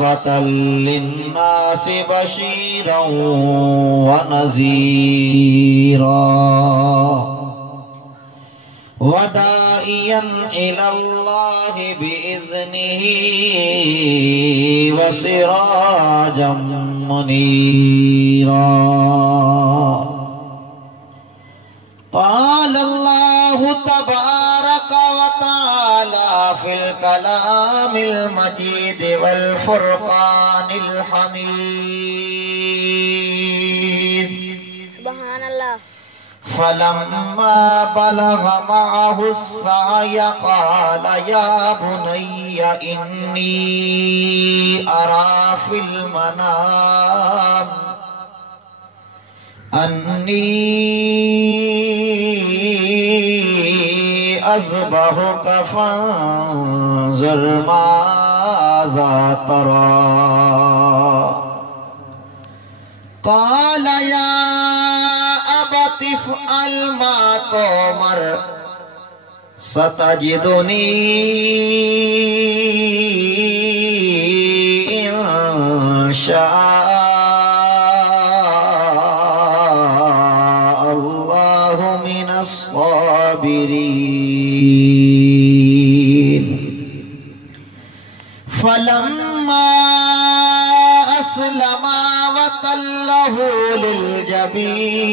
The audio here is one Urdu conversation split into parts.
كافة للناس بشيرا ونذيرا وداعيا إلى الله بإذنه وسراجا منيرا. قال الله تبارك وتعالى في الكلام المجيد والفرقان الحميد. سبحان الله. فلما بلغ معه السعي قال يا بني إني أرى في المنام أني أذبحك فانظر ماذا ترى. قال يا أبت افعل ما تؤمر ستجدني إن شاء الله من الصابرين. فلما أسلما وتله للجبين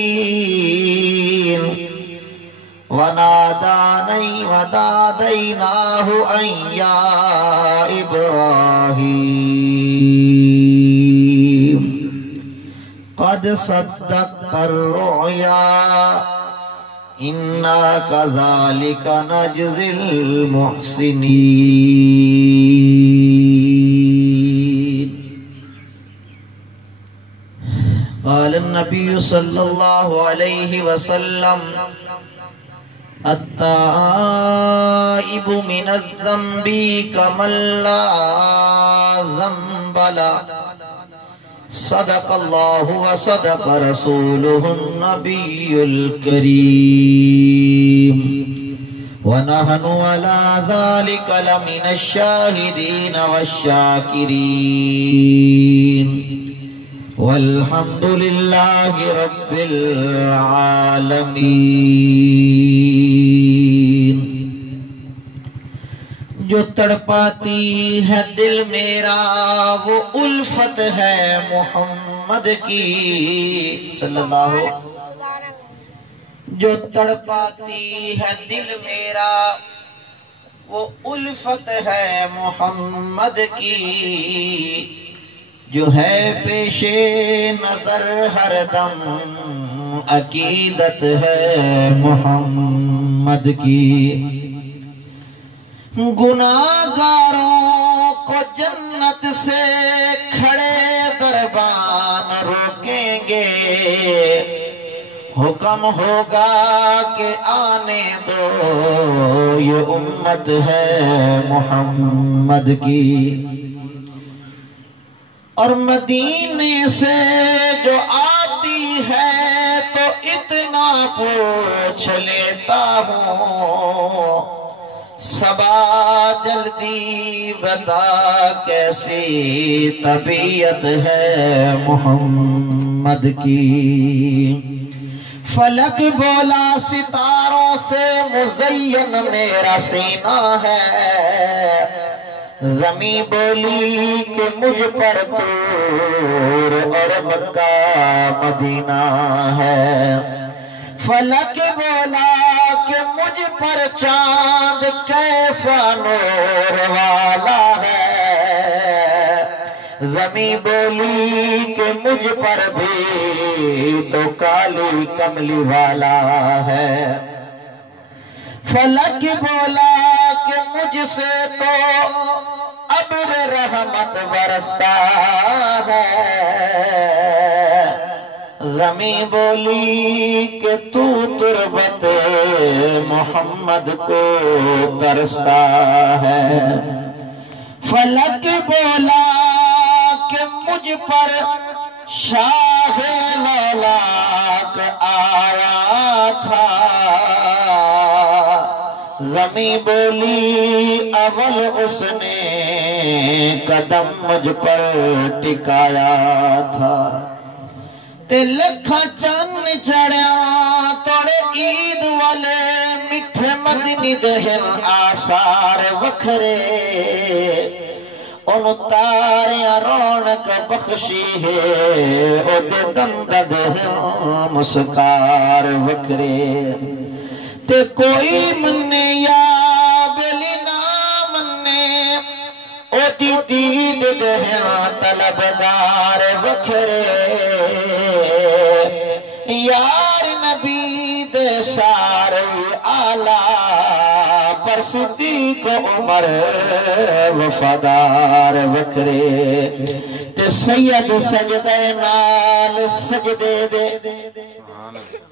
وناديناه أن يا إبراهيم قد صدقت الرؤيا إنا كذلك نجزي المحسنين. قال النبي صلى الله عليه وسلم التائب من الذنب كمن لا ذنب له. صدق الله وصدق رسوله النبي الكريم ونحن على ذلك لمن الشاهدين والشاكرين والحمد لله رب العالمين. جو تڑپاتی ہے دل میرا وہ الفت ہے محمد کی صلی اللہ. جو تڑپاتی ہے دل میرا وہ الفت ہے محمد کی. جو ہے پیش نظر ہر دم عقیدت ہے محمد کی. گناہگاروں کو جنت سے کھڑے دربان روکیں گے. حکم ہوگا کہ آنے دو یہ امت ہے محمد کی. اور مدینے سے جو آتی ہے تو اتنا پوچھ لیتا ہوں صبا جلدی بتا کیسی طبیعت ہے محمد کی. فلک بولا ستاروں سے مزین میرا سینہ ہے. زمین بولی کہ مجھ پر طور اور مکہ مدینہ ہے. فلک بولا کہ مجھ پر چاند کیسا نور والا ہے. زمین بولی کہ مجھ پر بھی تو کالی کملی والا ہے. فلک بولا کہ مجھ سے تو ابر رحمت برستا ہے. زمین بولی کہ تو تربت محمد کو ترستا ہے. فلک بولا کہ مجھ پر شاہ لالاک آیا تھا. زمیں بولی اول اس نے قدم مجھ پر ٹکایا تھا تے لکھا چن چڑھیا توڑے عید والے میٹھے مدنی دہن آثار وکھرے ان تاریاں رونق بخشی ہے او دے دند دہن مسکار وکھرے تے کوئی مننے یا بلی نہ مننے او دی دید دہن طلبدار وکھرے یار نبی دے سارے آلہ پر صدیق عمر وفادار وکھرے تے سید سجدے نال سجدے دے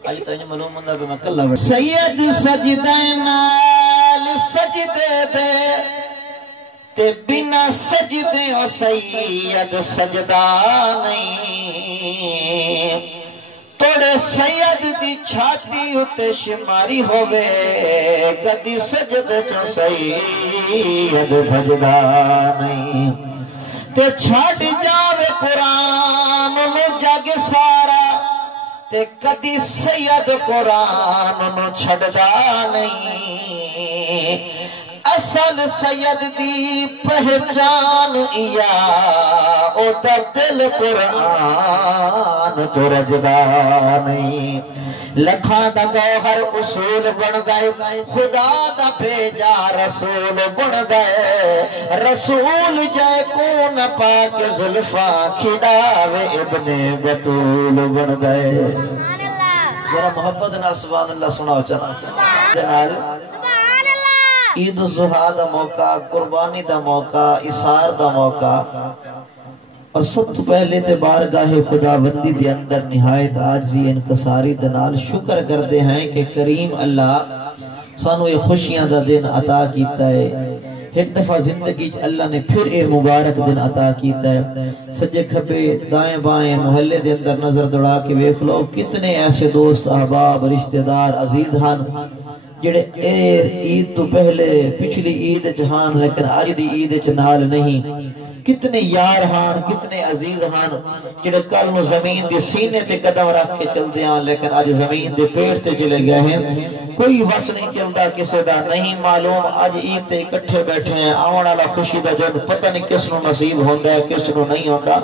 آج تو انہیں معلوم ہوندہ بھی میں کلہ بڑھ سید سجدے نال سجدے دے تے بنا سجدے و سید سجدہ نہیں توڑے سید دی چھاتی اتے شماری ہوئے کدی سجد جو سید بھجدہ نہیں تے چھاٹ جاوے قرآن نو جگ سارا تے کدی سید قرآن نو چھڑدہ نہیں اصل سید دی پہچان ایا او در دل قرآن تو رجدہ نہیں لکھاں دا گوہر اصول بن گئے خدا دا بھیجا رسول بن گئے رسول جائے کون پاک زلفاں کھڑاوے ابن بطول بن گئے ذرا محبت نال سبحان اللہ سناو چلا جنال عید الضحیٰ دا موقع قربانی دا موقع اسار دا موقع اور سب تو پہلے تے بارگاہ خدا بندی دے اندر نہایت عاجزی انکساری دنال شکر کرتے ہیں کہ کریم اللہ سانو یہ خوشیاں دا دن عطا کیتا ہے ایک دفعہ زندگی اللہ نے پھر ایک مبارک دن عطا کیتا ہے سجے کھپے دائیں بائیں محلے دے اندر نظر دوڑا کے ویکھ لو کتنے ایسے دوست احباب رشتہ دار عزیز ہن جڑے عید تو پہلے پچھلی عید جہان لیکن آج دی عید چنال نہیں کتنے یار ہان کتنے عزیز ہان جڑے کل نو زمین دی سینے تے قدم رکھ کے چل دیاں لیکن آج زمین دے پیٹ تے چلے گئے ہیں کوئی وس نہیں چلدا کسے دا نہیں معلوم آج عید تے اکٹھے بیٹھے ہیں آون والا خوشی دا جن پتہ نہیں کس نو نصیب ہوندا ہے کس نو نہیں ہوندا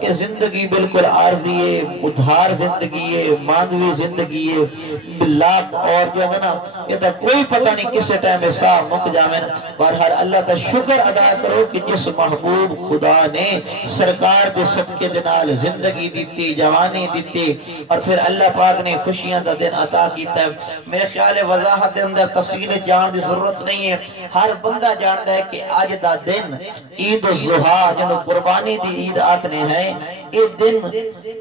یہ زندگی بالکل عارضی ہے ادھار زندگی ہے مانگوی زندگی ہے بلاک اور جو ہے نا یہ دا کوئی پتہ نہیں کسے ٹائم حساب مک جاویں بہرحال اللہ دا شکر ادا کرو کہ جس محبوب خدا نے سرکار دے صدقے دنال زندگی دیتی جوانی دیتی اور پھر اللہ پاک نے خوشیاں دا دن عطا کیتا ہے میرے خیال وضاحت دے اندر تفصیل جان دی ضرورت نہیں ہے ہر بندہ جانتا ہے کہ آج دا دن عید الضحیٰ جنہوں قربانی دی عید آکھنے ہیں یہ دن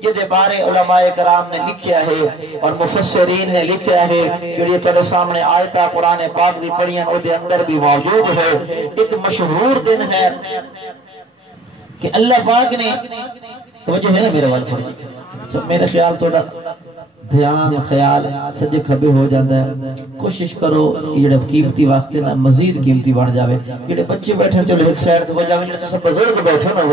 جدے بارے علماء کرام نے لکھیا ہے اور مفسرین نے لکھیا ہے جو یہ تیرے سامنے آیتہ قرآن پاک دی پڑھیاں او دے اندر بھی موجود ہے ایک مشہور دن ہے کہ اللہ پاک نے توجہ ہے نا میرے والد میرے خیال تھوڑا دھیان خیال سجے کھبے ہو جاندہ ہے کوشش کرو یہ قیمتی وقت نا مزید قیمتی بڑھ جاوے یہ بچے بیٹھے چلو ایک سائڈ تو جاوے یہ سب بزرگ بیٹھو نا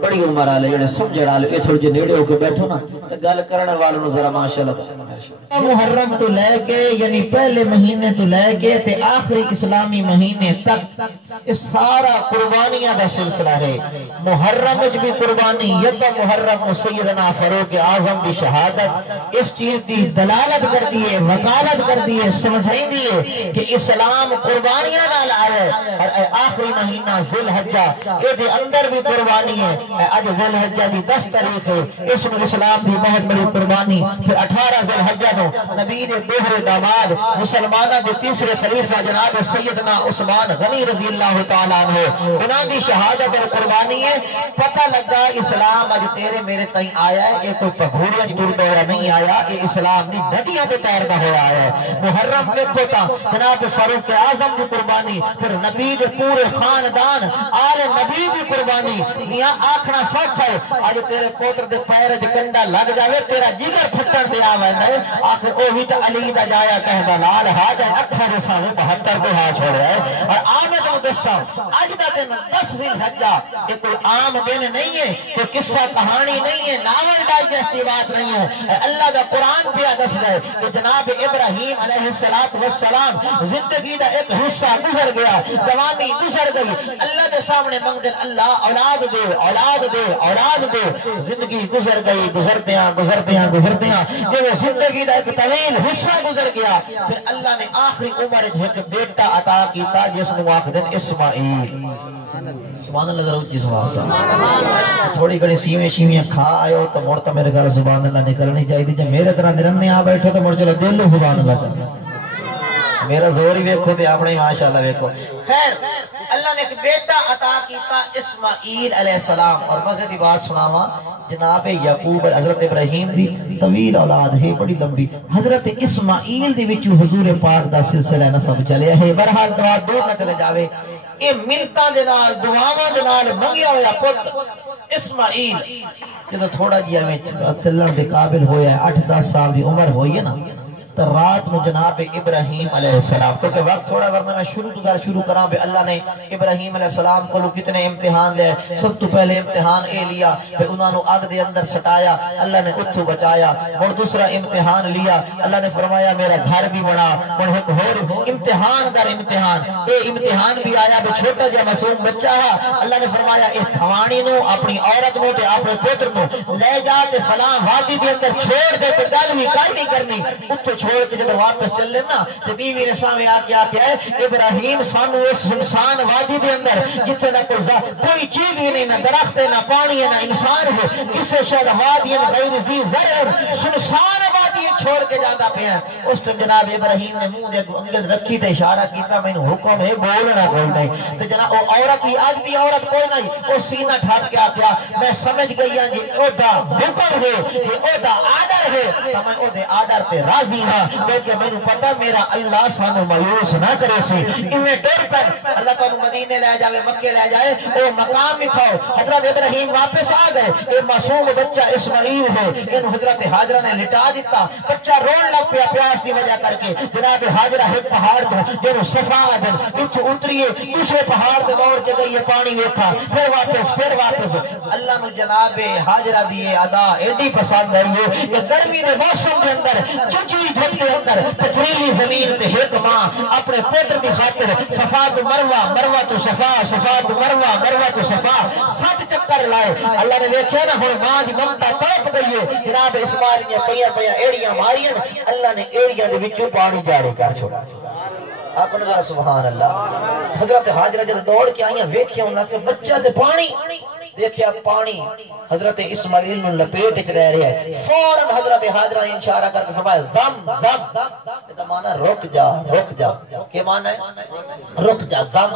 بڑی عمر آلے یہ سمجھڑ آلے یہ تھوڑی جو نیڑے ہو کے بیٹھو نا تو گل کرنے والوں نے ذرا ماشاءاللہ محرم تو لے کے یعنی پہلے مہینے تو لے کے تے آخری اسلامی مہینے تک اس سارا قربانیاں دا سلسلہ ہے محرم بھی قربانی یکم محرم سیدنا فاروق اعظم دی شہادت اس چیز دی دلالت کر دیئے وکالت کر دیئے سمجھائیں دیئے کہ اسلام قربانیاں نال آئے اور آخری مہینہ ذی الحجہ یہ دے اندر بھی قربانی ہے آج ذی الحجہ دی 10 تاریخ ہے اس میں اسلام دی بہت بڑی قربانی پھر 18 ذی الحجہ نبی دے دوہرے داماد مسلمانہ دے تیسرے خلیفہ جناب سیدنا عثمان غنی رضی اللہ تعالیٰ عنہ انہاں دی شہادت اور قربانی ہے پتہ لگا اسلام آج تیرے میرے تائیں آیا ہے ایک کوئی پگھوڑیاں ٹرتا ہوا نہیں آیا یہ اسلام نہیں بدیاں دے تیر دا ہوا ہے محرم ویکھو تا جناب فاروق اعظم دی قربانی پھر نبی دے پورے خاندان آل نبی دی قربانی میاں آکھنا سوکھا ہے اج تیرے پوتر دے پیر وچ کنڈا لگ جاوے تیرا جگر پھٹن تے آویندا ہے آخر اوہی تے علی دا جایا کہندا لال ہا جائے اکھاں دے سامنے 72 پہ ہا چھوڑیا ہے اور میں تمہیں دساں اج دا دن 10 ذی الحجہ یہ کوئی عام دن نہیں ہے کوئی قصہ کہانی نہیں ہے ناول ڈائجسٹ بات نہیں ہے اللہ دا قرآن پہ دسدا ہے کہ جناب ابراہیم علیہ السلام زندگی دا ایک حصہ گزر گیا جوانی گزر گئی اللہ دے سامنے منگدے اللہ اولاد دے اولاد دے اولاد دے زندگی گزر گئی گزردیاں جب زندگی دا ایک طویل حصہ گزر گیا پھر اللہ نے آخری عمر ایک بیٹا عطا کیتا جس نے واقع دن اسماعیل سبحان اللہ ضرور جی سبحان اللہ تھوڑی گڑی سیویں شیویں کھا آئے تو مرتا میرے گھر سبحان اللہ نکلنی چاہیے تھی جب میرے طرح نرنے آ بیٹھو تو مر چلو دل سبحان اللہ چاہیے میرا زور ہی ویکھو تے اپنے ماشاءاللہ ویکھو خیر اللہ نے ایک بیٹا عطا کیتا اسماعیل علیہ السلام اور مزے دی بات سناواں جناب یعقوب حضرت ابراہیم دی طویل اولاد ہے بڑی لمبی حضرت اسماعیل دی وچوں حضور پاک دا سلسلہ نسب چلیا ہے بہرحال دعا دور نہ چلے جاوے اے منتاں دے نال دعاواں دے نال منگیا ہویا پت اسماعیل جدو تھوڑا جیا میں چلن دے قابل ہویا ہے 8-10 سال دی عمر ہوئی ہے نا تو رات میں جناب ابراہیم علیہ السلام کیونکہ وقت تھوڑا ورنہ میں شروع کراں بے اللہ نے ابراہیم علیہ السلام کو کتنے امتحان لے سب تو پہلے امتحان اے لیا پہ انہوں نے آگ دے اندر سٹایا اللہ نے اتھو بچایا اور دوسرا امتحان لیا اللہ نے فرمایا میرا گھر بھی بنا اور ایک اور امتحان در امتحان اے امتحان بھی آیا بے چھوٹا جا معصوم بچہ اللہ نے فرمایا اے تھوانی نو اپنی عورت نو تے اپنے پتر نو لے جا تے فلاں وادی دے اندر چھوڑ دے تے گل بھی کائی نہیں کرنی اتھو چھوڑ کے جب واپس چل لینا تو بیوی نے سامنے آ کے ہے ابراہیم سانو اس سنسان وادی دے اندر جتنے نہ کوئی چیز بھی نہیں نہ درخت ہے نہ پانی ہے نہ انسان ہے کسے شاید وادی غیر ذی زرع سنسان وادی چھوڑ کے جاتا پہ ہے اس تو جناب ابراہیم نے منہ دے انگل رکھی تے اشارہ کیتا میں نے حکم ہے بولنا کوئی نہیں تو جناب وہ عورت ہی آج دی عورت کوئی نہیں وہ سینہ ٹھاپ کے آ میں سمجھ گئی ہوں جی او دا حکم ہے کہ او دا آرڈر ہے تو میں او دے آرڈر تے راضی ہاں کیونکہ میں نے پتا میرا اللہ سانو مایوس نہ کرے سی انہیں ڈر پر اللہ تعالیٰ مدینے لے جائے مکے لے جائے وہ مقام دکھاؤ حضرت ابراہیم واپس آ گئے یہ معصوم بچہ اسماعیل ہے ان حضرت حاجرہ نے لٹا دیتا بچہ رون لگ پیا پیاس کی وجہ کر کے جناب حاجرہ ایک پہاڑ تو جو صفا دن اتھ اتریے دوسرے پہاڑ تے دوڑ کے گئی پانی ویکھا پھر واپس اللہ نے جناب حاجرہ دیے ادا ایڈی پسند ہے یہ گرمی دے موسم کے اندر چچی دھوپ کے اندر پتھریلی زمین تے ایک ماں اپنے پتر دی خاطر صفا تو مروہ مروہ تو صفا صفا تو مروہ مروہ تو صفا 7 چکر لائے اللہ نے دیکھا نا ہن ماں دی ممتا تڑپ گئی ہے جناب اسماعیل نے پیا ایڑیاں ماریاں اللہ نے ایڑیاں دے وچوں پانی جاری کر چھوڑا اپنے ذرا سبحان اللہ حضرت حاجرہ جب دوڑ کے آئیاں ویکھیا انہاں کہ بچہ تے پانی دیکھیا پانی حضرت اسماعیل نے لپیٹ وچ رہ رہا ہے فوراً حضرت حاجرہ نے اشارہ کر کے فرمایا زم یہ معنی رک جا کیا معنی ہے رک جا زم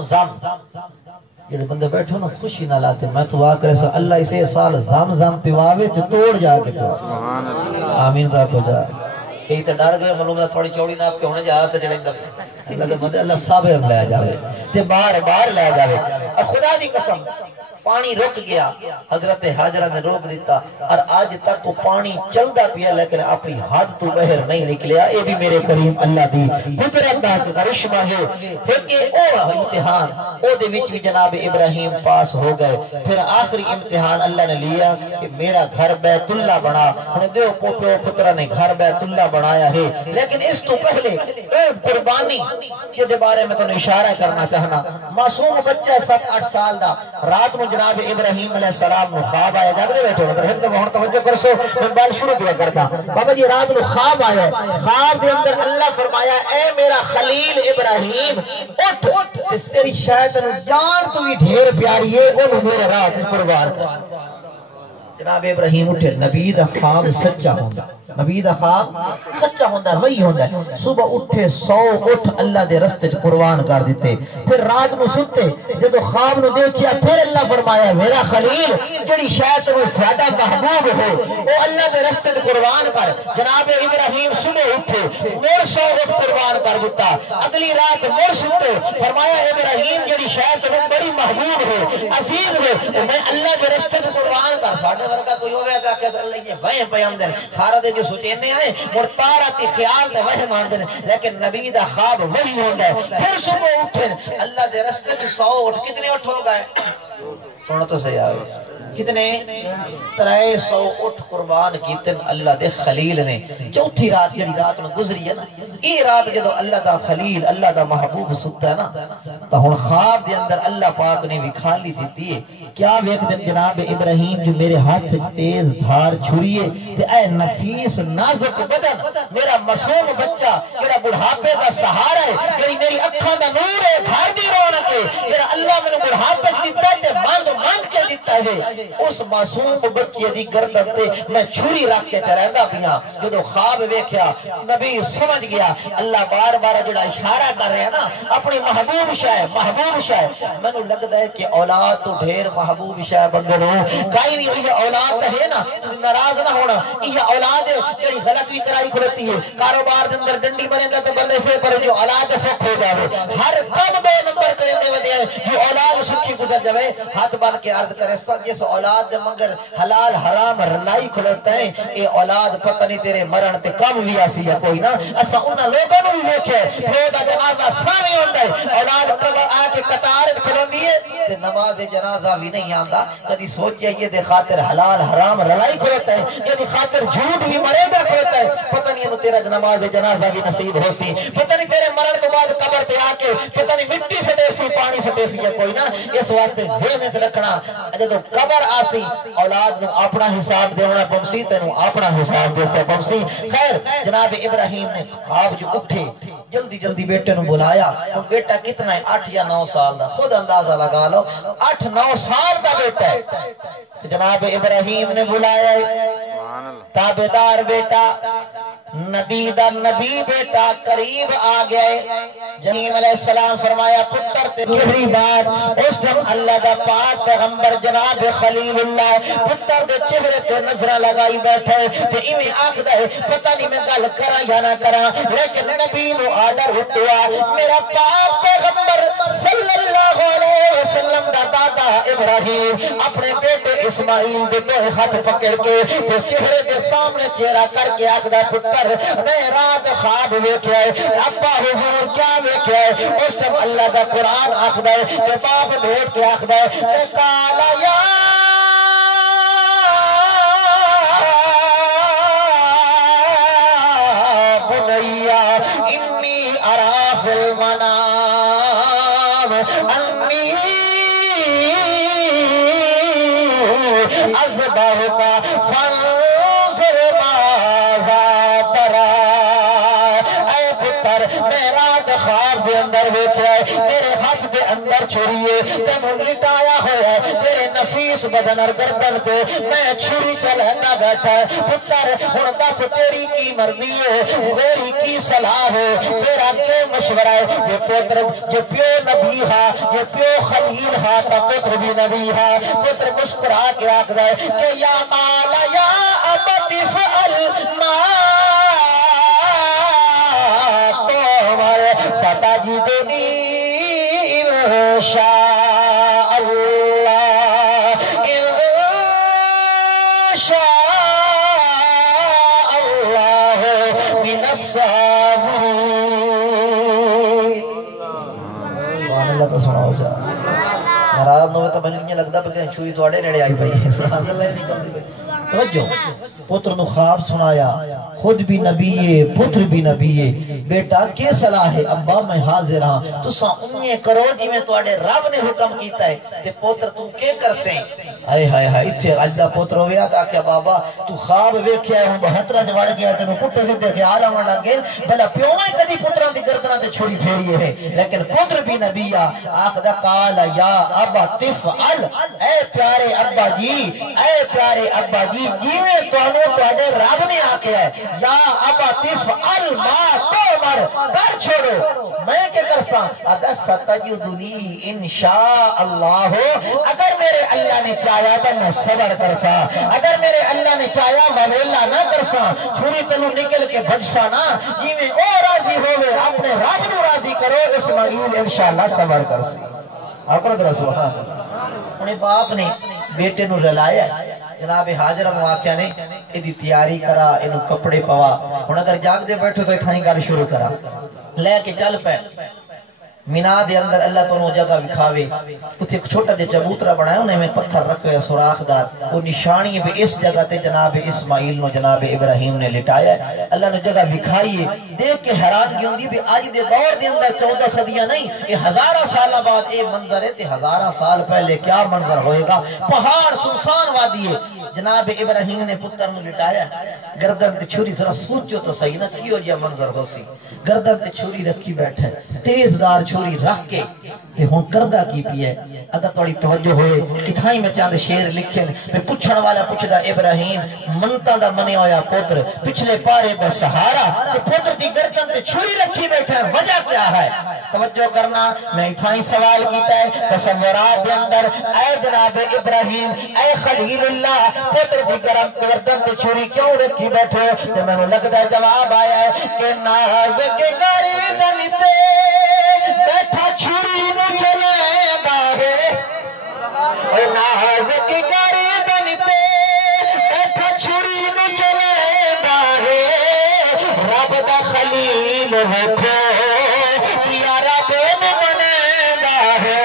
جڑے بندے بیٹھو نا خوشی نہ لاتے میں تو آ کر اللہ اسے سال زم پواوے تے توڑ جا کے سبحان اللہ آمین ذا کو جا کئی تے ڈر گئے معلوم ہے تھوڑی چوڑی نہ آپ کے ہونے جا تے جڑے اللہ دے مدد اللہ صابر لے جاوے تے بار لے جاوے اور خدا دی قسم پانی رک گیا حضرت حاجرہ نے روک دیتا اور آج تک تو پانی چلدا پیا لیکن اپنی حد تو باہر نہیں نکلیا اے بھی میرے کریم اللہ دی قدرت دا کرشمہ ہے کہ او امتحان او دے وچ بھی جناب ابراہیم پاس ہو گئے پھر آخری امتحان اللہ نے لیا کہ میرا گھر بیت اللہ بنا ہن دیو پوپو پترا نے گھر بیت اللہ بنایا ہے لیکن اس تو پہلے اے قربانی کے دے بارے میں تو اشارہ کرنا چاہنا معصوم بچہ 7-8 سال دا رات میں جناب ابراہیم علیہ السلام نے خواب آیا جاگ دے بیٹھو اگر حفظ بہن توجہ کرسو میں بال شروع کیا کرتا بابا جی رات میں خواب آیا خواب دے اندر اللہ فرمایا اے میرا خلیل ابراہیم اٹھ اس تیری شیطان جان تو بھی ڈھیر پیاری ہے انہوں میرے رات قربان کر جناب ابراہیم اٹھے نبی دا خواب سچا ہوگا نبی دا خواب سچا ہوندہ ہے، وہی ہوندہ ہے۔ صبح اٹھے 100 اٹھ اللہ دے رستے قربان کر دیتے، پھر رات نو ستے جدو خواب نو دیکھیا پھر اللہ فرمایا میرا خلیل جڑی شاید وہ زیادہ محبوب ہو وہ اللہ دے رستے قربان کر۔ جناب ابراہیم صبح اٹھے مر 100 اٹھ قربان کر دیتا، اگلی رات مر ستے فرمایا ابراہیم جڑی شاید وہ بڑی محبوب ہو عزیز ہو میں اللہ دے رستے قربان کر۔ ساڑھے ورگا کوئی ہوئے تھا کہ اللہ یہ وہم پیام دے سارا دے جو سوچینے آئے مرتارتی خیال دے وہم آن دے، لیکن نبی دا خواب وہی ہوندہ ہے۔ پھر صبح اٹھے اللہ دے رستے 100 اٹھ کتنے اٹھ ہو گئے سنو تو صحیح آئے کتنے 300 اٹھ قربان کیتن اللہ دے خلیل نے۔ چوتھی رات جڑی رات میں گزری ہے نا یہ رات جدو اللہ دا خلیل اللہ دا محبوب ستا ہے نا تو ہن خواب دے اندر اللہ پاک نے وکھالی دیتی ہے کیا ویکھ دن جناب ابراہیم جو میرے ہاتھ تیز دھار چھریے تے اے نفیس نازک بدن میرا معصوم بچہ میرا بڑھاپے دا سہارا ہے میری میری اکھاں دا نور ہے دھار دی رونق ہے میرا اللہ میں بڑھاپے دیتا ہے تے مانگ کے دیتا ہے اس معصوم بچے دی گردن تے میں چھری رکھ کے چلائندہ پیا جدو خواب ویکھیا نبی سمجھ گیا اللہ بار بار جڑا اشارہ کر رہے ہیں نا اپنی محبوب شاہ میں نے لگتا ہے کہ اولاد تو ڈھیر محبوب شاہ بندے نو کئی نہیں یہ اولاد ہے نا ناراض نہ ہونا یہ اولاد جڑی غلط بھی کرائی کھلتی ہے کاروبار دے اندر ڈنڈی بنے گا تے بندے سے پر جو اولاد سکھ ہو جاوے ہر کم 2 نمبر کرے دے ودے جو اولاد سکھی گزر جاوے ہاتھ بن کے عرض کرے سب جس اولاد دے مگر حلال حرام رلائی کھلتا ہے اے اولاد پتہ نہیں تیرے مرن تے کم بھی آسی یا کوئی نا ایسا انہاں لوگوں نے بھی دیکھے روزہ جنازہ سامنے ہوندا ہے اولاد کل آ کے قطار کھلوندی ہے تے نماز جنازہ بھی نہیں آندا کدی سوچیا یہ دے خاطر حلال حرام رلائی کھلتا ہے یہ دے خاطر جھوٹ بھی مرے دا کھلتا ہے پتہ نہیں انہوں تیرا نماز جنازہ بھی نصیب ہو سی پتہ نہیں تیرے مرن تو بعد قبر تے آ کے پتہ نہیں مٹی سٹے سی پانی سٹے سی یا کوئی نا اس وقت ذہن رکھنا جدو قبر آسی اولاد نو اپنا حساب دیونا پمسی تینو اپنا حساب دے سے پمسی۔ خیر جناب ابراہیم نے خواب جو اٹھے جلدی جلدی بیٹے نو بلایا بیٹا کتنا ہے 8 یا 9 سال دا خود اندازہ لگا لو 8-9 سال دا بیٹا ہے جناب ابراہیم نے بلایا تابدار بیٹا نبی دا نبی بیٹا قریب آ گئے ابراہیم علیہ السلام فرمایا پتر تیری بات اس ٹائم اللہ دا پاک پیغمبر جناب خلیل اللہ پتر دے چہرے تے نظرہ لگائی بیٹھے تے ایویں آکھدا ہے پتہ نہیں میں گل کراں یا نہ کراں لیکن نبی نو آرڈر ہٹوا میرا پاک پیغمبر صلی اللہ علیہ وسلم دا دادا ابراہیم اپنے بیٹے اسماعیل دے دو ہاتھ پکڑ کے جس چہرے کے سامنے چہرہ کر کے آکھدا پتر میں رات خواب ویکھیا ہے ابا حضور کیا ویکھیا ہے اس ٹائم اللہ دا قرآن آکھدا ہے کہ باپ بیٹھ کے آکھدا ہے کہ کالا یا بنیا انی ارا فی المنام انی اذبحک فانظر ماذا تری اے پتر میں رات خواب دے اندر بیٹھا ہے میرے ہاتھ دے اندر چھری ہے تینوں لٹایا ہوا ہے تیرے نفیس بدن اور گردن تے میں چھری چلانا بیٹھا ہے پتر ہن دس تیری کی مرضی ہے میری کی صلاح ہے تیرا کیا مشورہ ہے یہ پتر جو پیو نبی ہے یہ پیو خلیل ہے تا پتر بھی نبی ہے پتر مسکرا کے آکھدا ہے کہ یا مالا یا ابت فعل ما ستجدنی انشاء اللہ انشاء اللہ من الصابرین۔ اللہ تو سنا ہو جا ناراض نہ ہوئے تو میں نے لگتا کہ چھوئی تھوڑے نیڑے آئی پائی ہے سبحان اللہ نہیں کرتی توجہ پتر نو خواب سنایا خود بھی نبی ہے پتر بھی نبی ہے بیٹا کی صلاح ہے ابا میں حاضر ہاں تو سا انہیں کرو جی میں تواڈے رب نے حکم کیتا ہے کہ پتر تم کے کر سیں ہائے ہائے ہائے اتھے اجدہ پوتر ہویا تھا کہ بابا تو خواب ویکھیا ہے ہوں بہترہ جوڑ گیا تنو پٹھے سے دیکھے آلہ وڑا گئے بلا پیوائے کدی پتران دی گردنا تے چھوڑی پھیڑی ہے لیکن پتر بھی نبیہ آخدہ قالا یا ابا تفعل اے پیارے ابا جی اے پیارے ابا جی جیویں توانو توڑے رب نے آکے ہے یا ابا تفعل ما تومر کر چھوڑو میں کیا کرسا اگر ستجدنی انشاءاللہ اگر میرے اللہ نے چاہیا تو میں صبر کرسا اگر میرے اللہ نے چاہیا مویلہ نہ کرسا پوری تلو نکل کے بھجسا نا جی میں او راضی ہوئے اپنے رب نو راضی کرو اسماعیل انشاءاللہ صبر کرسی اپنا ذرا سبحان اللہ انہیں باپ نے بیٹے نو رلایا جناب حاجرہ مواقعہ نے ادھی تیاری کرا انہوں کپڑے پوا ان اگر جاگ دے بیٹھو تو اتھائیں گال شروع کرا لے کے چل پہ مینا دے اندر اللہ تو انہوں جگہ بکھاوے اتھے ایک چھوٹا دے چبوترہ بڑھائے انہیں میں پتھر رکھے سوراخ دار وہ نشانی پہ اس جگہ تے جناب اسماعیل نو جناب ابراہیم نے لٹایا ہے اللہ نے جگہ بکھائیے دیکھ کے حیران کی ہوندی بھی آج دے دور دے اندر 14 صدیہ نہیں یہ ہزارہ سالہ بعد ایک منظر ہے تے ہزارہ سال پہلے کیا منظر ہوئے گا پہاڑ سنسان وادی ہے جناب ابراہیم نے پتر نو لٹایا گردن تے چھری ذرا سوچو تو صحیح نہ کیوں جیا منظر ہو سی گردن تے چھری رکھی بیٹھے تیز دار چھری رکھ کے تے ہون کردہ کی پیئے اگر توڑی توجہ ہوئے اتھائی میں چاند شیر لکھیں میں پوچھن والا پوچھ دا ابراہیم منتا دا منی ہویا پوتر پچھلے پارے دا سہارا تے پوتر دی گردن تے چھری رکھی بیٹھے وجہ کیا ہے توجہ کرنا میں اتھائی سوال کیتا ہے تصورات دے اندر اے جناب ابراہیم اے خلیل اللہ پوتر دی گردن تے چھری کیوں رکھی بیٹھے تے میں نے لگتا جواب آیا ہے کہ نازک گردن تے بیٹھا چھری نو چلے بارے اے نازک گردن تے بیٹھا چھری نو چلے بارے رب دا خلیل ہوکھو یا رب نو منے بارے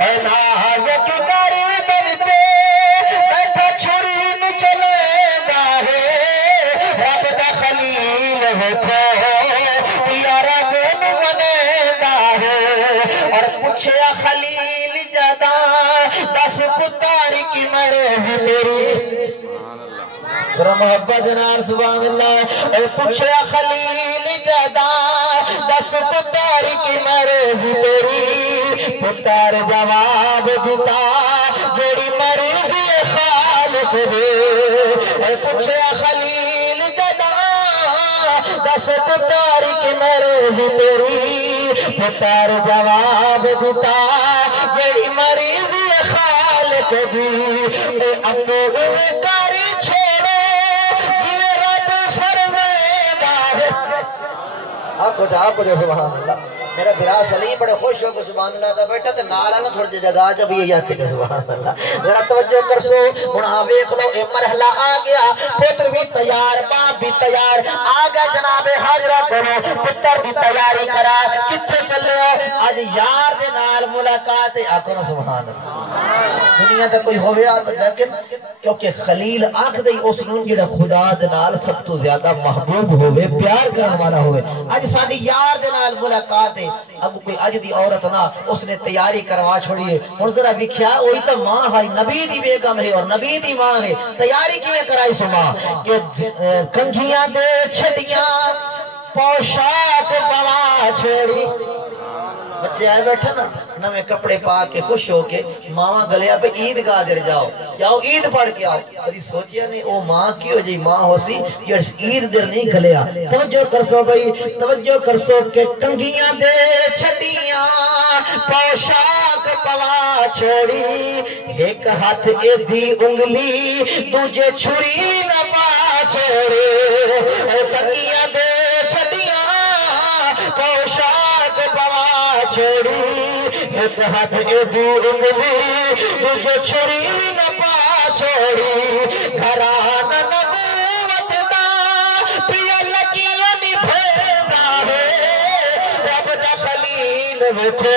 اے نازک گردن تے بیٹھا چھری نو چلے بارے رب دا خلیل ہوکھو یا رب نو منے اور پوچھیا خلیل جدا دس پتاری کی مرے تیری ذرا محبت نار سبحان اللہ اور پوچھیا خلیل جدا دس پتاری کی مرے تیری پتار جواب دیتا جوڑی مرضی خالق دے اور پوچھیا خلیل جدا دس پتاری کی مرے تیری پتار جواب دیتا جڑی مریضی خالق دی اے ابو کاری چھوڑے جویں رب فرمائے آپ کو جو سبحان اللہ میرا برا سلیم بڑے خوش ہو کہ سبحان اللہ دا بیٹا تے نالا نہ تھوڑی جگہ جب یہ یا کہ سبحان اللہ ذرا توجہ کر سو ہن ویکھ لو اے مرحلہ آ گیا پتر بھی تیار باپ بھی تیار آ گیا جناب حاجرہ کرو پتر دی تیاری کرا کتھے چلے اج یار دے نال ملاقات ہے آکھو نا سبحان اللہ دنیا تے کوئی ہویا لیکن کیونکہ خلیل آکھ دئی اس نوں جڑا خدا دے نال سب تو زیادہ محبوب ہوے پیار کرن والا ہوے اج ساڈی یار دے نال ملاقات ہے اب کوئی اج دی عورت نہ اس نے تیاری کروا چھوڑی ہے اور ذرا ویکھیا وہی تو ماں ہے نبی دی بیگم ہے اور نبی دی ماں ہے تیاری کیویں کرائی سو ماں کہ کنگھیاں دے چھڑیاں پوشاک پوا چھوڑی بچے آئے بیٹھا نا نویں کپڑے پا کے خوش ہو کے ماں گلیا پہ عید گاہ در جاؤ جاؤ عید پڑھ کے آؤ کدی سوچیا نہیں او ماں کیوں جی ماں ہو سی یہ عید در نہیں گلیا توجہ کرسو بھائی توجہ کرسو کہ کنگیاں دے چھڑیاں پوشاک پوا چھوڑی ایک ہاتھ ایدھی انگلی دوجے چھری بھی نہ پا چھوڑے کنگیاں دے چھڑیاں پوشاک پوا چھوڑی ایک ہاتھ ایدھی انگلی دوجے چھری بھی نہ پا چھوڑی گھران نبوت دا پیا لگیا نبھینا ہے رب دا خلیل وکھو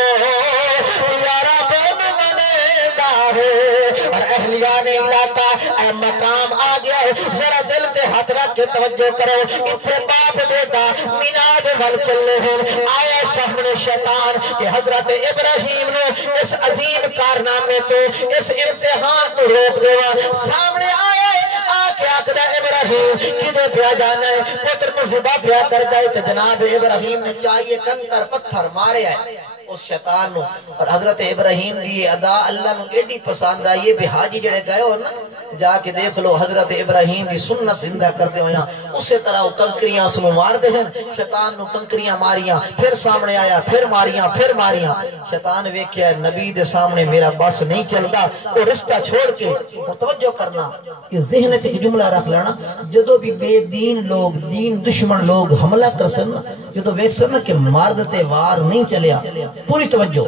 یا رب نمنے دا ہے اور اہلیان علاقہ اے مقام آ گیا ہے، ذرا دل تے ہاتھ رکھ کے توجہ کرو، اتھے باپ بیٹا میناد وال چلے ہیں، آیا سامنے شیطان کہ حضرت ابراہیم نے اس عظیم کارنامے تو اس امتحان تو روک دیوا، سامنے آیا آکے آکدہ ابراہیم کدے پیا جانا ہے، پتر کو ذبح پیا کر جائے تو جناب ابراہیم نے چاہیے کنکر پتھر مارے ہے اس شیطان نو، اور حضرت ابراہیم دی ادا اللہ نو ایڈی پسند آئیے بھی حاجی جڑے گئے ہو نا جا کے دیکھ لو حضرت ابراہیم دی سنت زندہ کر دے ہویاں، اسی طرح وہ کنکریاں اس میں مار دے ہیں، شیطان نو کنکریاں ماریاں، پھر سامنے آیا، پھر ماریاں، شیطان ویکھیا ہے نبی دے سامنے میرا بس نہیں چلدا، وہ رشتہ چھوڑ کے اور توجہ کرنا، یہ ذہن سے ایک جملہ رکھ لینا، جدو بھی بے دین لوگ، دین دشمن لوگ حملہ کر سن، جدو ویکھ سن کہ مرد تے وار نہیں چلیا، پوری توجہ،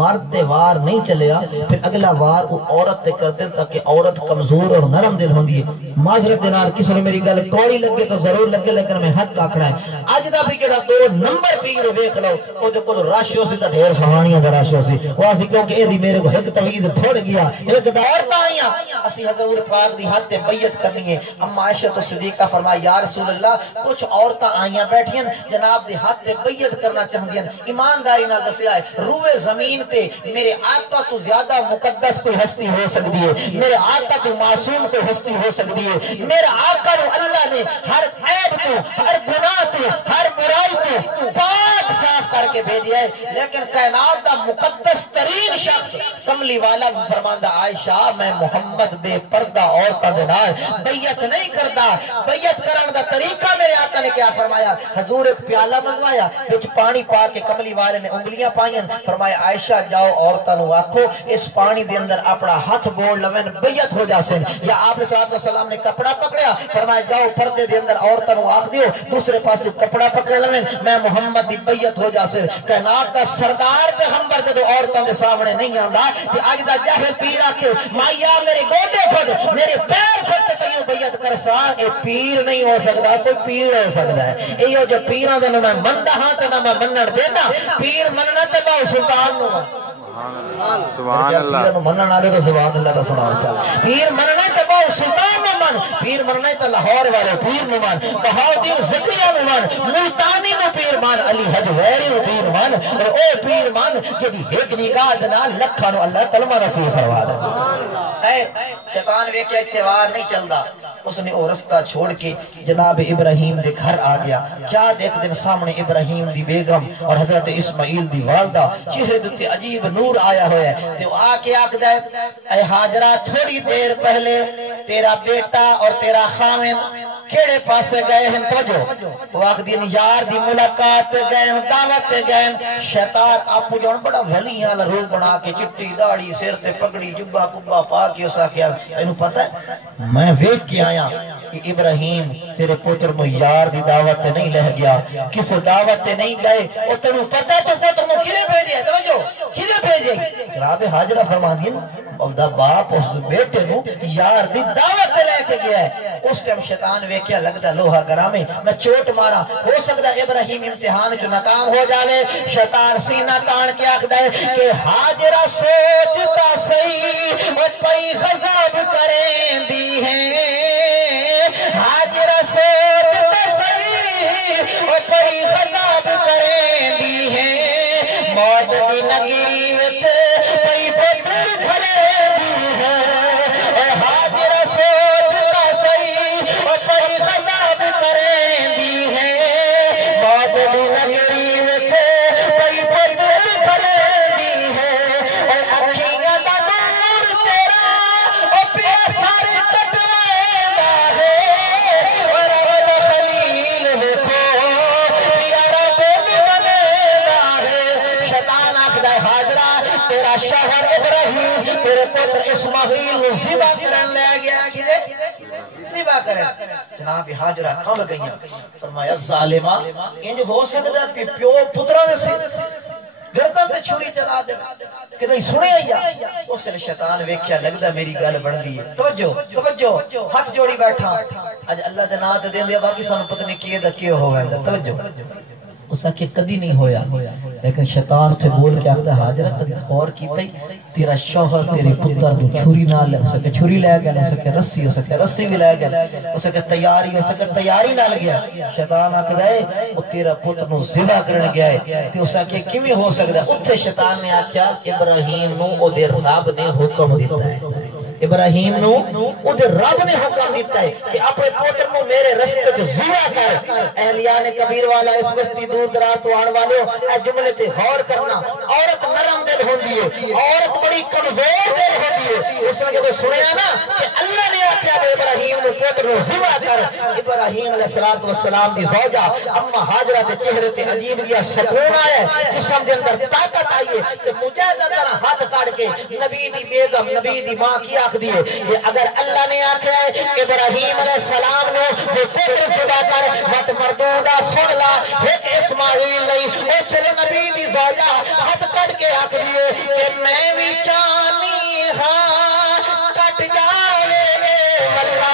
مرد تے وار نہیں چلیا، پھر اگلا وار وہ عورت تے کر دیں تاکہ عورت کمزور اور نرم دل ہوندی ہے، معذرت دینار کسی نے میری گل کوڑی لگے تو ضرور لگے لیکن میں حق آکھنا ہے، آج دا بھی جڑا 2 نمبر پیر ویکھ لو، او دے کول رش ہو سی تے ڈھیر سوانیاں دا رش ہو سی، وہ اسی کیونکہ اے دی میرے کو ایک تویز پھڑ گیا، ایک دور تا آئیاں، اسی حضور پاک دی حد تے بیعت کرنی ہے، اما عائشہ صدیقہ فرمایا یا رسول اللہ کچھ عورتاں آئیاں بیٹھیاں جناب دی حد تے بیعت کرنا چاہندیاں، ایمانداری نال دسیا ہے روئے زمین تے میرے آقا تو زیادہ مقدس کوئی ہستی ہو سکتی ہے، میرے آقا تو معصوم کوئی ہستی ہو سکتی ہے، میرے آقا رو اللہ نے ہر عیب تو، ہر گناہ تو، ہر برائی تو پاک صاف کر کے بھیجیا ہے، لیکن کائنات دا مقدس ترین شخص کملی والا فرماندہ عائشہ میں محمد بے پردہ عورتاں دے نال بیعت نہیں کردا، بیعت کرن دا طریقہ میرے آقا نے کیا فرمایا، حضور ایک پیالہ منگوایا وچ پانی پا کے کملی والے نے انگلیاں پائیں، فرمایا عائشہ جاؤ عورتاں نو آکھو اس پانی دے اندر اپنا ہاتھ بوڑ لویں بیعت ہو جاسن، یا آپ صلی اللہ علیہ وسلم نے کپڑا پکڑیا فرمایا جاؤ پردے دے اندر عورتاں نو آکھ دیو دوسرے پاس کپڑا پکڑ لویں میں محمد دی بیعت ہو جاسن، کائنات دا سردار پیغمبر جدو عورتاں دے سامنے نہیں آندا کہ اج دا جاہل پیر آکھے مایا میرے گوڈے پھڑ میرے پیر پھڑ تے کیوں بیعت کرسا، اے پیر نہیں ہو سکدا، کوئی پیر ہو سکدا ہے، ایو جو پیراں دے میں مندا ہاں تے نہ میں منن دینا، پیر مننا تے باو سلطان نو سبحان اللہ، پیر منن والے تو سبحان اللہ دا سنا چل، پیر مننا تے باو سلطان نو من، پیر مننا تے لاہور والے پیر نو من، بہاؤدین زکریا نو من، ملتانی نو پیر من، علی حجویری نو پیر من، اور او پیر من جڑی ایک نگاہ دے نال لکھاں نو اللہ کلمہ نصیب فرما دے، اے شیطان ویکھیا اتوار نہیں چلدا، اس نے وہ رستہ چھوڑ کے جناب ابراہیم دے گھر آ گیا، کیا دیکھ دن سامنے ابراہیم دی بیگم اور حضرت اسماعیل دی والدہ، چہرے دے عجیب نور آیا ہویا ہے، تو آ کے آکھدا ہے اے ہاجرہ تھوڑی دیر پہلے تیرا بیٹا اور تیرا خاوند کیڑے پاسے گئے ہیں، توجہ وقت دین یار دی ملاقات گئے ہیں، دعوت گئے ہیں، شیطان آپ جون بڑا ولیاں روح بنا کے چٹی داڑھی سر تے پگڑی جبا کبا پا کے اسا کیا اینو پتہ ہے میں ویکھ کے آیا کہ ابراہیم تیرے پتر نو یار دی دعوت تے نہیں لہ گیا، کس دعوت تے نہیں گئے، او تینو پتہ ہے تو پتر نو کدے بھیجے، توجہ کدے بھیجے، جناب حاجرہ فرماندی دا باپ اس بیٹے نو یار دی دعوت لے کے گیا ہے، اس ٹائم شیطان ویکھیا لگدا لوہا گرامے میں چوٹ مارا، ہو سکدا ابراہیم امتحان چ ناکام ہو جاوے، شیطان سینہ تان کے آکھدا ہے کہ حاجرہ سوچتا صحیح او پئی غضب کریں دی ہے، حاجرہ سوچتا صحیح او پئی غضب کریں دی ہے، موت دی نگری وچ پئی پتھر پھڑے دی ہے، اے حاجرہ سوچتا صحیح او پئی غضب کریں دی ہے، موت دی نگری وچ پئی پتھر پھڑے دی ہے، اے اکھیاں دا نور تیرا او پیا سارے کٹوائے ہے، اور رب دا خلیل ویکھو پیا رب بھی بنے ہے، شیطان آکھدا ہے حاجرہ تیرا شوہر ابراہیم تیرے پتر اسماعیل نو ذبح کرن لے گیا، کدے ذبح کرن، جناب حاجرہ کھم گئیاں، فرمایا ظالمہ انج ہو سکدا کہ پیو پتراں دے گردن تے چھری چلا دے کہ نہیں سنیا یا اس نے شیطان ویکھیا لگدا میری گل بندی ہے، توجہ ہاتھ جوڑی بیٹھا اج اللہ دے نام تے دیندے باقی سانو پتہ نہیں کی دا کی ہوے، توجہ اسا کہ کدی نہیں ہویا، لیکن شیطان تے بول کے آخدا حاجرہ کدی اور کیتا ہی تیرا شوہر تیرے پتر نو چھری نال لے، اسا کہ چھری لے گیا، اسا کہ رسی، اسا کہ رسی بھی لے گیا، اسا کہ تیاری، اسا کہ تیاری نال گیا۔ شیطان آخدا ہے او تیرا پتر نو ذبح کرن گیا ہے، تے اسا کہ کیویں ہو سکدا ہے؟ اوتھے شیطان نے آکھیا ابراہیم نو او دے رب نے حکم دیتا ہے، ابراہیم نو او دے رب نے حکم دیتا ہے کہ اپنے پوتر نو میرے رستے تے ذبح کر۔ اہلیان کبیر والا اس بستی دور دراز تو آن والے اے جملے تے غور کرنا، عورت نرم دل ہوندی ہے، عورت بڑی کمزور دل ہوندی ہے۔ اس نے جب سنیا نا کہ اللہ نے آکھیا کہ ابراہیم نو پوتر نو ذبح کر، ابراہیم علیہ السلام دی زوجہ اما ہاجرہ دے چہرے تے عجیب جیا سکون آیا ہے، جسم دے اندر طاقت آئی ہے کہ مجاہدہ طرح ہاتھ کاٹ کے نبی دی بیگم، نبی دی ماں کی آکھ دیئے کہ اگر اللہ نے آکھیا ہے ابراہیم علیہ السلام نو وہ پتر ذبح کر، مت مردودہ سن لا ایک اسماعیل نہیں، اس لئے نبی دی زوجہ ہاتھ کٹ کے آکھ دیئے کہ میں بھی چانی ہاں کٹ جاوے واللہ۔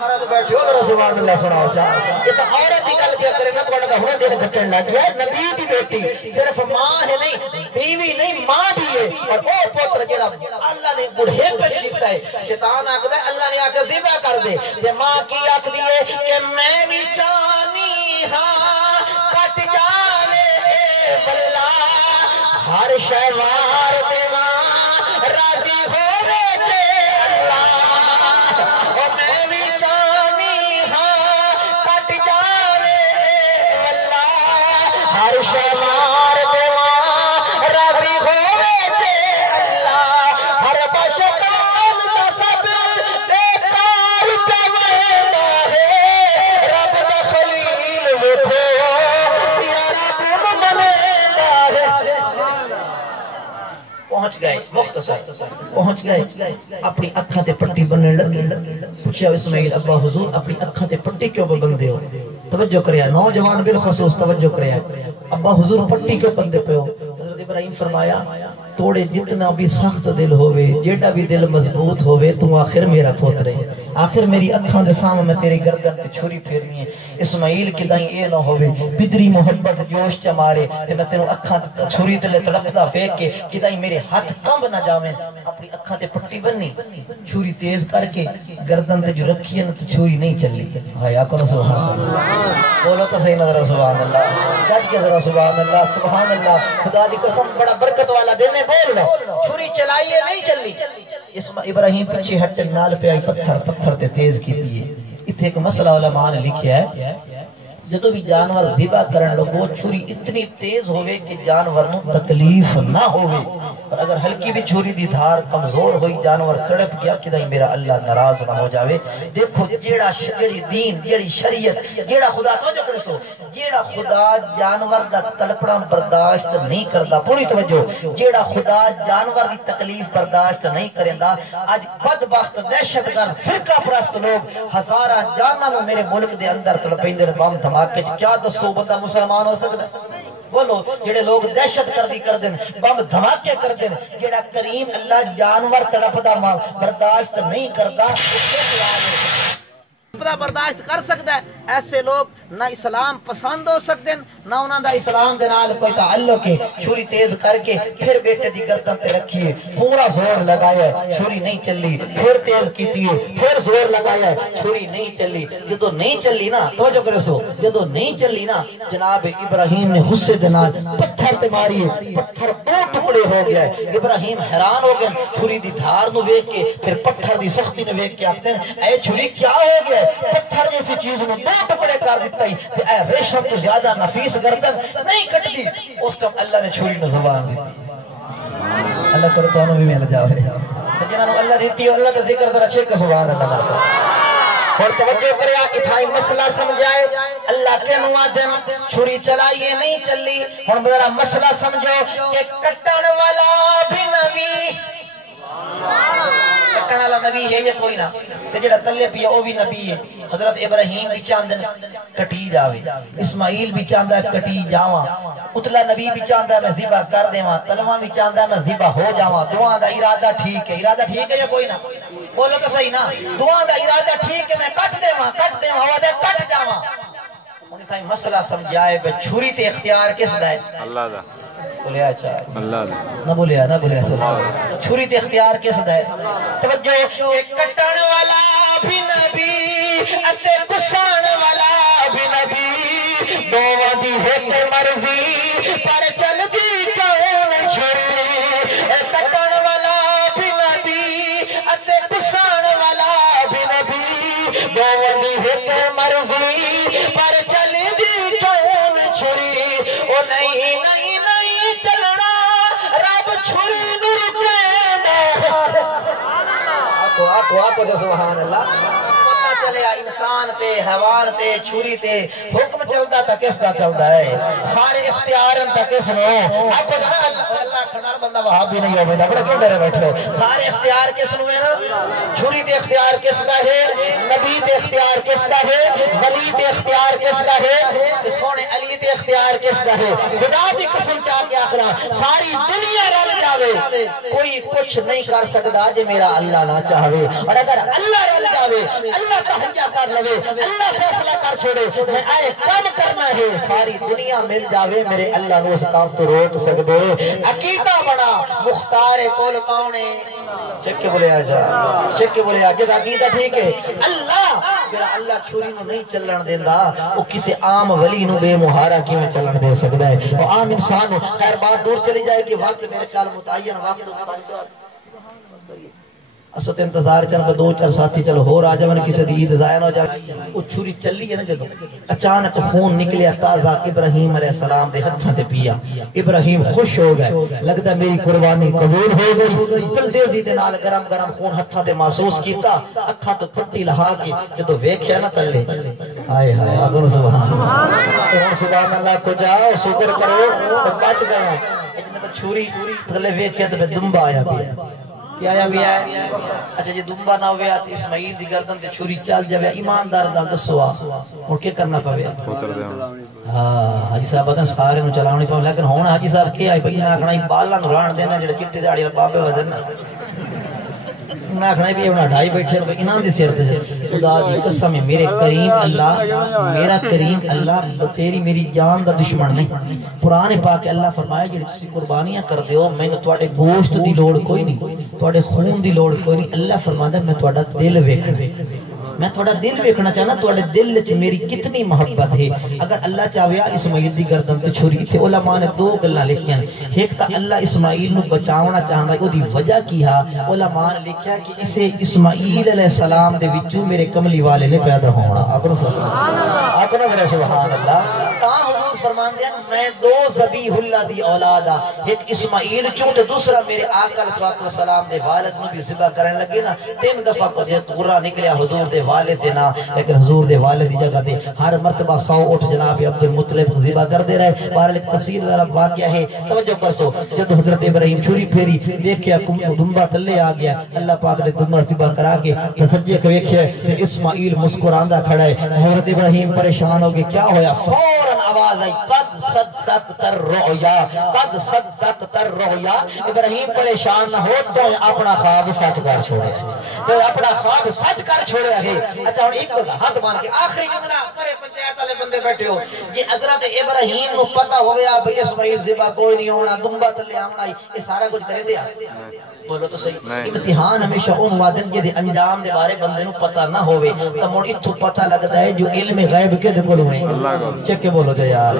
مرد بیٹھے ہو ذرا سبحان اللہ سناؤ شاہ، یہ تو عورت دی گل کیا کرے نا تو انہوں نے دل گھٹن لگ گیا۔ نبی دی بیٹی صرف ماں ہے نہیں، بیوی نہیں، ماں بھی ہے، اور او پتر جڑا اللہ نے بڑھے پہ دیتا ہے۔ شیطان آکھدا ہے اللہ نے آکھا ذبح کر دے، تے ماں کی آکھ دیئے کہ میں بھی چانی ہاں کٹ جاوے واللہ، ہر شہوار دے ماں راضی ہووے تے اللہ، او میں بھی چانی ہاں کٹ جاوے واللہ، ہر شہوار دے ماں راضی ہووے تے اللہ، ہر بشکان دا سب بیکار کمیندا ہے، رب دا خلیل ویکھو پیارا کون منیندا ہے۔ پہنچ گئے مختصر پہنچ گئے، اپنی اکھاں تے پٹی بننے لگے۔ پوچھا اسماعیل ابا حضور اپنی اکھاں تے پٹی کیوں بندے ہو؟ توجہ کریا، نوجوان بالخصوص توجہ کریا، ابا حضور پٹی کیوں بندے پہ ہو؟ حضرت ابراہیم فرمایا توڑے جتنا بھی سخت دل ہوئے، جیڑا بھی دل مضبوط ہوئے، تو آخر میرا پوتر ہے، آخر میری اکھاں دے سامنے میں تیری گردن تے چھری پھیرنی ہے۔ اسماعیل کی دائیں اے نہ ہوئے بدری محبت جوش چمارے تے میں تینوں اکھاں چھری تلے تڑکتا پھیک کے کہ دائیں میرے ہاتھ کمب نہ جاویں، اپنی اکھاں تے پٹی بننی، چھری تیز کر کے گردن تے جو رکھی ہے تو چھری نہیں چلی۔ ہایا کو نہ سبحان اللہ، بولو تو صحیح نظر سبحان اللہ، گج کے ذرا سبحان اللہ، سبحان اللہ، خدا دی قسم بڑا برکت والا دینے بول لے، چھری چلائیے نہیں چلی۔ ابراہیم پیچھے ہٹ نال پہ آئی، پتھر تے تیز کی دیئے۔ اتھے ایک مسئلہ علماء نے لکھیا ہے، جدو بھی جانور ذبح کرن لگو چھری اتنی تیز ہوئے کہ جانور نو تکلیف نہ ہوئے، اور اگر ہلکی بھی چھری دی دھار کمزور ہوئی جانور تڑپ گیا کہ دائی میرا اللہ ناراض نہ ہو جاوے۔ دیکھو جیڑی دین، جیڑی شریعت، جیڑا خدا توجہ کرے سو، جیڑا خدا جانور دا تڑپنا برداشت نہیں کردا، پوری توجہ، جیڑا خدا جانور دی تکلیف برداشت نہیں کرندا، آج بدبخت دہشتگرد فرقہ پرست لوگ ہزاراں جاناں نو میرے ملک دے اندر تڑپیندے بم دھماکے کیا دسو بندہ مسلمان ہو سکتا ہے؟ بولو جڑے لوگ دہشت گردی کر دیں، بم دھماکے کر دیں، جڑا کریم اللہ جانور تڑپدا برداشت نہیں کردا، برداشت کر سکتا ہے۔ ایسے لوگ نہ اسلام پسند ہو سکتے ہیں، نہ انہوں دا اسلام دے نال کوئی تعلق ہے۔ چھری تیز کر کے پھر بیٹے دی گردن تے رکھیے، پورا زور لگایا ہے، چھری نہیں چلی، پھر تیز کیتی ہے، پھر زور لگایا ہے، چھری نہیں چلی۔ جدو نہیں چلی نا، توجہ کرو سو، جدو نہیں چلی نا، جناب ابراہیم نے غصے دے نال پتھر تے ماری ہے، پتھر دو ٹکڑے ہو گیا ہے۔ ابراہیم حیران ہو گئے، چھری دی دھار نو ویکھ کے، پھر پتھر دی سختی نو ویکھ کے آتے ہیں اے چھری کیا ہو گیا ہے؟ پتھر جیسی چیز نو دو ٹکڑے کر دیتا ہی، اے ریشم تو زیادہ نفیس گردن نہیں کٹتی۔ اس ٹائم اللہ نے چھری نو زبان دیتی۔ اللہ کرے تو انہوں بھی مل جاوے، تو جنہوں نے اللہ دیتی ہے، اللہ کا ذکر ذرا چھے کہ سبحان اللہ مرتا۔ اور توجہ کریا اتھائی مسئلہ سمجھائے، اللہ کے نوادن چھری چلائیے نہیں چلی۔ اور میرا مسئلہ سمجھو کہ کٹن والا بھی نبی، کٹن والا نبی ہے یا کوئی نہ، تے جڑا تلے پیا وہ بھی نبی ہے۔ حضرت ابراہیم بھی چاندن کٹی جاوے، اسماعیل بھی چاندہ کٹی جاواں، اتلا نبی بھی چاندہ میں ذبح کر دیواں، تلواں بھی چاندہ میں ذبح ہو جاواں۔ دعا دا ارادہ ٹھیک ہے، ارادہ ٹھیک ہے یا کوئی نہ؟ بولو تو صحیح نا، دعا دا ارادہ ٹھیک ہے، میں کٹ دیواں، وہ دے کٹ جاواں۔ انہیں تھا مسئلہ سمجھائے بے چھری تے اختیار کس دا ہے اللہ دا بولیا اچھا اللہ دا نہ بولیا چھری تے اختیار کس دا ہے توجہ ایک کٹن والا بھی نبی اتے کسان والا بھی نبی دوواں دی ایک مرضی پر چل دی کون چھری کٹن والا بھی نبی اتے کسان والا بھی نبی دوواں دی ایک مرضی پر چل دی کون چھری او نہیں نہیں نہیں چلنا رب چھری نور کے آکو جو سبحان اللہ چلے انسان تے حیوان تے چھری تے حکم چلدا تا کس دا چلدا ہے سارے اختیارن تا کس نو آکو جانا اللہ کھڑا بندہ وہاں بھی نہیں ہوئے بڑا کیوں ڈرے بیٹھے ہو سارے اختیار کس نو ہے نا چھری تے اختیار کس دا ہے نبی تے اختیار کس دا ہے ولی تے اختیار کس دا ہے سونے علی تے اختیار کس دا ہے خدا دی قسم چاہ کے آخرا ساری دنیا رل جاوے کوئی کچھ نہیں کر سکتا جے میرا اللہ نہ چاہوے اور اگر اللہ رل جاوے اللہ تحیہ کر لوے اللہ فیصلہ کر چھوڑے میں آئے کام کرنا ہے ساری دنیا مل جاوے میرے اللہ نے اس کام تو روک سکتے عقیدہ بڑا مختار پول پاؤنے چک کے بولے آجا چک کے بولے آجا عقیدہ ٹھیک ہے اللہ میرا اللہ چھوری نو نہیں چلن دیندہ وہ کسی عام ولی نو بے مہارا کی میں چلن دے سکتا ہے وہ عام انسان خیر بات دور چلی جائے کہ وقت میرے خیال متعین وقت اسد انتظار چل پہ دو چار ساتھی چلو ہو راجہ من کسی دی عید زائن ہو جائے وہ چھری چلی ہے نا جدو اچانک خون نکلیا تازہ ابراہیم علیہ السلام دے ہتھاں تے پیا ابراہیم خوش ہو گئے لگتا میری قربانی قبول ہو گئی دل دیزی دے نال گرم گرم خون ہتھاں تے محسوس کیتا اکھاں تو پھٹی لہا کے جدو ویکھیا نا تلے آئے ہائے اگر سبحان اللہ کو جاؤ شکر کرو بچ گئے ایک میں تو چھری تھلے ویکھیا تو دمبا آیا پیا کیا آیا بھی ہے اچھا جی دنبا نہ ہوئے آتی اسماعیل دی گردن تے چھری چل جاوے ایماندار دا دسوا اور کیا کرنا پوے حاجی صاحب بتا سارے نو چلاونے پاؤں لیکن ہونا حاجی صاحب کیا آئی بھئی ناکھنا ہی بالا نو ران دینا جڑے چٹے داڑی بابے وزن ناکھنا ہی بھی اپنا ڈھائی بیٹھے انہاں دی سیر تے خدا دی قسم ہے میرے کریم اللہ میرا کریم اللہ تیری میری جان دا دشمن نہیں قرآن پاک اللہ فرمایا جڑی تسی قربانیاں کر دیو میں نے تواڈے گوشت دی لوڑ کوئی نہیں تواڈے خون دی لوڑ کوئی نہیں اللہ فرماتا ہے میں تواڈا دل ویکھنا میں تھوڑا دل ویکھنا چاہنا تھوڑے دل وچ میری کتنی محبت ہے اگر اللہ چاہیا اسماعیل دی گردن تے چھری تے علماء نے دو گلاں لکھیاں ایک تا اللہ اسماعیل نو بچاونا چاہندا او دی وجہ کی ہے علماء نے لکھیا کہ اسے اسماعیل علیہ السلام دے وچوں میرے کملی والے نے پیدا ہونا اپنا سبحان اللہ تا حضور فرماندے ہیں میں دو ذبیح اللہ دی اولاد ہاں ایک اسماعیل چوں تے دوسرا میرے آقا علیہ السلام دے والد نو بھی ذبح کرن لگے نا 3 دفعہ کو غرہ نکلیا حضور دے والد دینا لیکن حضور دے والد دی جگہ دے ہر مرتبہ 100 اٹھ جناب عبد المطلب ذبح کر دے رہے بہرحال ایک تفصیل والا واقعہ ہے توجہ کرسو جب حضرت ابراہیم چھری پھیری دیکھیا دمبا تلے آ گیا اللہ پاک نے دمبا ذبح کرا کے سجے کو دیکھیا اسماعیل مسکراندا کھڑا ہے حضرت ابراہیم پریشان ہو گئے کیا ہویا فوراً آواز آئی قد صدقت الرؤیا قد صدقت الرؤیا ابراہیم پریشان نہ ہو تو اپنا خواب سچ کر چھوڑے تو اپنا خواب سچ کر چھوڑے ہے اچھا اور ایک ہاتھ مان کے آخری جملہ کرے پنچایت والے بندے بیٹھے ہو یہ حضرت ابراہیم کو پتہ ہویا بھئی اسماعیل ذبح کوئی نہیں ہونا دمبا تلے آونا یہ سارا کچھ کرے دیا بولو تو صحیح امتحان ہمیشہ ان وعدن کے دے انجام دے بارے بندے نو پتہ نہ ہوئے تو مڑ اتھو پتہ لگتا ہے جو علم غیب کے دے کولوں ہے چیک کے بولو تے یار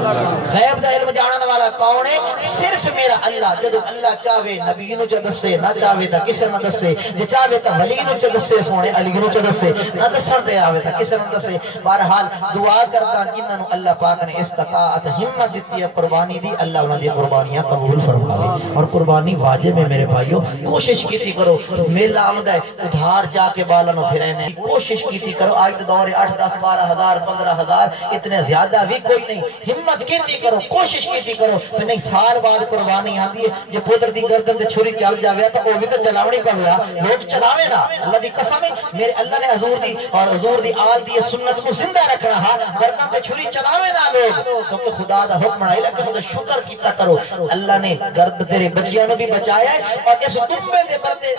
غیب دا علم جاننے والا کون ہے صرف میرا اللہ جدو اللہ چاہے نبی نو چ دسے نہ چاہے تا کسے نہ دسے جے چاہے تا ولی نو چ دسے سونے علی نو چ دسے نہ دسن تے آوے تا کسے نو دسے بہرحال دعا کرتا جنہاں نو اللہ پاک نے استطاعت ہمت دیتی ہے قربانی دی اللہ انہاں دی قربانیاں قبول فرماوے اور قربانی واجب ہے میرے بھائیو کوشش کیتی کرو میلہ آمدہ ہے ادھار جا کے بالا نو پھرائنے کوشش کیتی کرو آج دور 8 10 12 ہزار 15 ہزار اتنے زیادہ بھی کوئی نہیں ہمت کیتی کرو کوشش کیتی کرو نہیں سال بعد قربانی آندی ہے جو پتر دی گردن تے چھری چل جاوے تا او بھی تے چلاونی پویا لوگ چلاوے نا اللہ دی قسم ہے میرے اللہ نے حضور دی اور حضور دی آل دی سنت کو زندہ رکھنا ہا گردن تے چھری چلاوے نا لو کیونکہ خدا دا حکم ہے لیکن وہ شکر کیتا کرو اللہ نے گرد تیرے بچیاں نو بھی بچایا ہے اور اس دمبے دے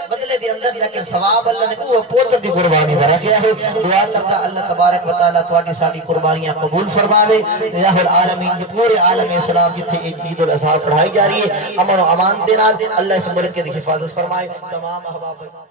بدلے دے اندر لیکن ثواب اللہ نے وہ پوتر دی قربانی دا رکھیا ہے دعا کرتا اللہ تبارک و تعالی تواڈی ساڈی قربانیاں قبول فرماوے الہ العالمین پورے عالم اسلام جتھے عید الاضحیٰ پڑھائی جا رہی ہے امن و امان دے نال اللہ اس ملک کی حفاظت فرمائے تمام احباب